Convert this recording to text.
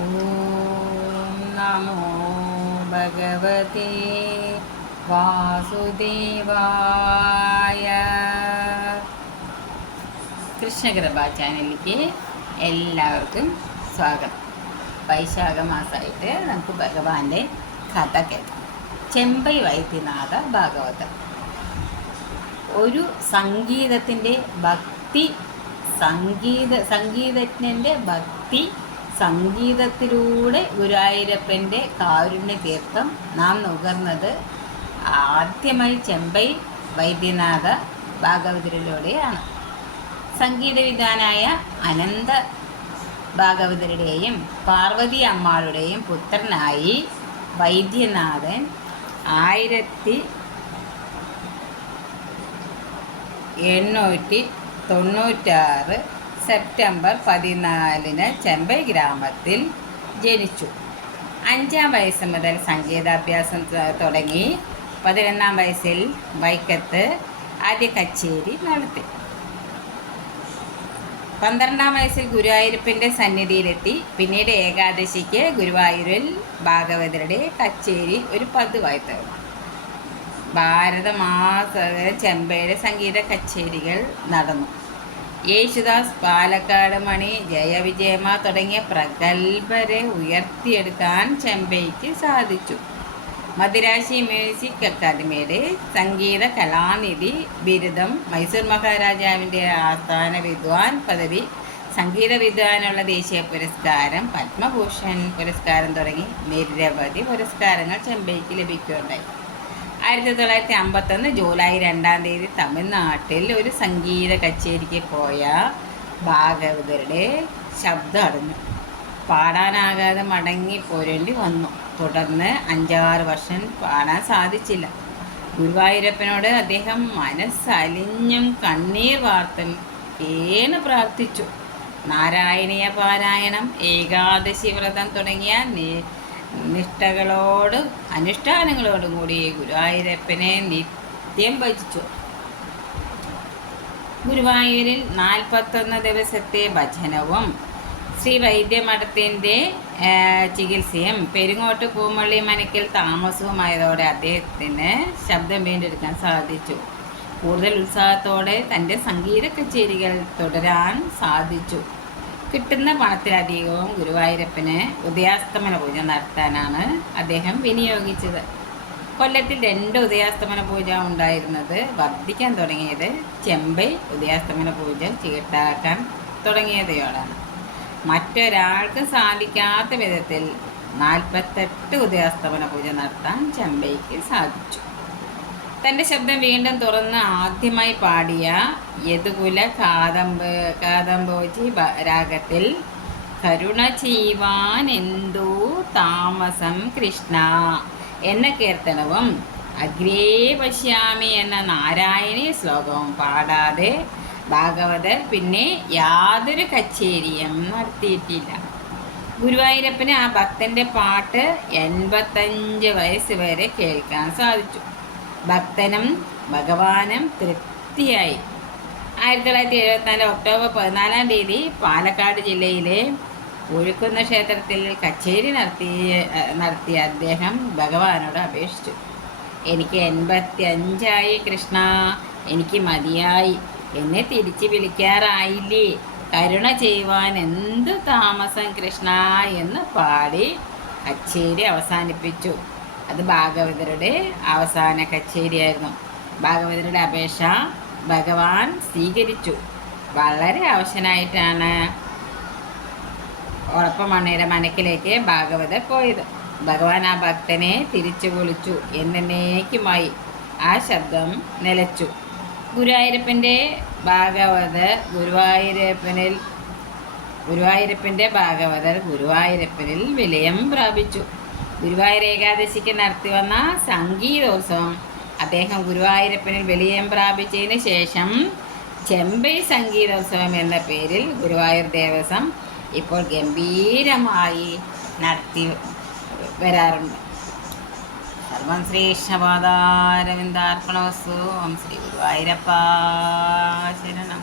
ഓം നമോ ഭഗവതി വാസുദേവായ കൃഷ്ണകൃപ ചാനലിലേക്ക് എല്ലാവർക്കും സ്വാഗതം. വൈശാഖ മാസമായിട്ട് നമുക്ക് ഭഗവാന്റെ കഥ കേൾക്കാം. ചെമ്പൈ വൈദ്യനാഥ ഭാഗവതം ഒരു സംഗീതത്തിന്റെ ഭക്തി സംഗീത സംഗീതജ്ഞന്റെ ഭക്തി സംഗീതത്തിലൂടെ ഗുരുവായൂരപ്പന്റെ കാരുണ്യ തീർത്ഥം നാം നുകർന്നത് ആദ്യമായി ചെമ്പൈ വൈദ്യനാഥ ഭാഗവതരിലൂടെയാണ്. സംഗീതവിധാനായ അനന്ത ഭാഗവതരുടെയും പാർവതി അമ്മാളുടെയും പുത്രനായി വൈദ്യനാഥൻ ആയിരത്തി എണ്ണൂറ്റി തൊണ്ണൂറ്റാറ് സെപ്റ്റംബർ പതിനാലിന് ചെമ്പൈ ഗ്രാമത്തിൽ ജനിച്ചു. അഞ്ചാം വയസ്സ് മുതൽ സംഗീതാഭ്യാസം തുടങ്ങി. പതിനൊന്നാം വയസ്സിൽ വൈക്കത്ത് ആദ്യ കച്ചേരി നടത്തി. പന്ത്രണ്ടാം വയസ്സിൽ ഗുരുവായൂരപ്പന്റെ സന്നിധിയിലെത്തി. പിന്നീട് ഏകാദശിക്ക് ഗുരുവായൂരിൽ ഭാഗവതരുടെ കച്ചേരി ഒരു പതിവായി തീർന്നു. ഭാരതമാസ ചെമ്പയുടെ സംഗീത കച്ചേരികൾ നടന്നു. യേശുദാസ് പാലക്കാട് മണി ജയവിജയമ തുടങ്ങിയ പ്രഗത്ഭരെ ഉയർത്തിയെടുക്കാൻ ചെമ്പൈക്ക് സാധിച്ചു. മദിരാശി മ്യൂസിക് അക്കാദമിയുടെ സംഗീത കലാനിധി ബിരുദം മൈസൂർ മഹാരാജാവിന്റെ ആസ്ഥാന വിദ്വാൻ പദവി സംഗീത വിദ്വാനുള്ള ദേശീയ പുരസ്കാരം പത്മഭൂഷൺ പുരസ്കാരം തുടങ്ങി നിരവധി പുരസ്കാരങ്ങൾ ചെമ്പൈക്ക് ലഭിക്കുകയുണ്ടായി. ആയിരത്തി തൊള്ളായിരത്തി അമ്പത്തൊന്ന് ജൂലൈ രണ്ടാം തീയതി തമിഴ്നാട്ടിൽ ഒരു സംഗീത കച്ചേരിക്ക് പോയ ഭാഗവതരുടെ ശബ്ദം അടഞ്ഞു പാടാനാകാതെ മടങ്ങി പോരേണ്ടി വന്നു. തുടർന്ന് അഞ്ചാറ് വർഷം പാടാൻ സാധിച്ചില്ല. ഗുരുവായൂരപ്പനോട് അദ്ദേഹം മനസ്സലിഞ്ഞും കണ്ണീർ വാർത്തൽ ഏന പ്രാർത്ഥിച്ചു. നാരായണീയ പാരായണം ഏകാദശി വ്രതം തുടങ്ങിയ നിഷ്ഠകളോടും അനുഷ്ഠാനങ്ങളോടും കൂടി ഗുരുവായൂരപ്പനെ നിത്യം ഭജിച്ചു. ഗുരുവായൂരിൽ നാൽപ്പത്തൊന്ന് ദിവസത്തെ ഭജനവും ശ്രീ വൈദ്യമഠത്തിന്റെ ചികിത്സയും പെരുങ്ങോട്ട് പൂമള്ളി മനക്കിൽ താമസവുമായതോടെ അദ്ദേഹത്തിന് ശബ്ദം വീണ്ടെടുക്കാൻ സാധിച്ചു. കൂടുതൽ ഉത്സാഹത്തോടെ തന്റെ സംഗീത കച്ചേരികൾ തുടരാൻ സാധിച്ചു. കിട്ടുന്ന പണത്തിലധികവും ഗുരുവായൂരപ്പന് ഉദയാസ്തമന പൂജ നടത്താനാണ് അദ്ദേഹം വിനിയോഗിച്ചത്. കൊല്ലത്തിൽ രണ്ട് ഉദയാസ്തമന പൂജ ഉണ്ടായിരുന്നത് വർദ്ധിക്കാൻ തുടങ്ങിയത് ചെമ്പൈ ഉദയാസ്തമന പൂജ ചീട്ടാക്കാൻ തുടങ്ങിയതയോടാണ്. മറ്റൊരാൾക്ക് സാധിക്കാത്ത വിധത്തിൽ നാൽപ്പത്തെട്ട് ഉദയാസ്തമന പൂജ നടത്താൻ ചെമ്പൈക്ക് സാധിച്ചു. തന്റെ ശബ്ദം വീണ്ടും തുറന്ന് ആദ്യമായി പാടിയ യദുകുല കാതമ്പ് കാദംബോജി രാഗത്തിൽ കരുണ ചെയ്യുവാൻ എന്തു താമസം കൃഷ്ണ എന്ന കീർത്തനവും അഗ്രേ പശ്യാമി എന്ന നാരായണീയ ശ്ലോകവും പാടാതെ ഭാഗവതർ പിന്നെ യാതൊരു കച്ചേരിയും നടത്തിയിട്ടില്ല. ഗുരുവായൂരപ്പന് ആ ഭക്തന്റെ പാട്ട് എൺപത്തഞ്ച് വയസ്സ് വരെ കേൾക്കാൻ സാധിച്ചു. ഭക്തനും ഭഗവാനും തൃപ്തിയായി. ആയിരത്തി തൊള്ളായിരത്തി എഴുപത്തിനാല് ഒക്ടോബർ പതിനാലാം തീയതി പാലക്കാട് ജില്ലയിലെ ഒഴുക്കുന്ന ക്ഷേത്രത്തിൽ കച്ചേരി നടത്തി നടത്തിയ അദ്ദേഹം ഭഗവാനോട് അപേക്ഷിച്ചു. എനിക്ക് എൺപത്തി അഞ്ചായി കൃഷ്ണ എനിക്ക് മതിയായി. എന്നെ തിരിച്ചു വിളിക്കാറായില്ലേ? കരുണ ചെയ്യുവാൻ എന്ത് താമസം കൃഷ്ണ? എന്ന് പാടി കച്ചേരി അവസാനിപ്പിച്ചു. അത് ഭാഗവതരുടെ അവസാന കച്ചേരിയായിരുന്നു. ഭാഗവതരുടെ അപേക്ഷ ഭഗവാൻ സ്വീകരിച്ചു. വളരെ അവശനായിട്ടാണ് ഉറപ്പമണ്ണയുടെ മനക്കിലേക്ക് ഭാഗവത പോയത്. ഭഗവാൻ ആ ഭക്തനെ തിരിച്ചു വിളിച്ചു. എന്നേക്കുമായി ആ ശബ്ദം നിലച്ചു. ഗുരുവായൂരപ്പന്റെ ഭാഗവതർ ഗുരുവായൂരപ്പനിൽ ഗുരുവായൂരപ്പന്റെ ഭാഗവതർ ഗുരുവായൂരപ്പനിൽ വിലയം പ്രാപിച്ചു. ഗുരുവായൂർ ഏകാദശിക്ക് നടത്തി വന്ന സംഗീതോത്സവം അദ്ദേഹം ഗുരുവായൂരപ്പനിൽ വെളിയം പ്രാപിച്ചതിന് ശേഷം ചെമ്പൈ സംഗീതോത്സവം എന്ന പേരിൽ ഗുരുവായൂർ ദേവസ്വം ഇപ്പോൾ ഗംഭീരമായി നടത്തി വരാറുണ്ട്. സർവം ശ്രീ ഓം ശ്രീ ഗുരുവായൂരപ്പ ശരണം.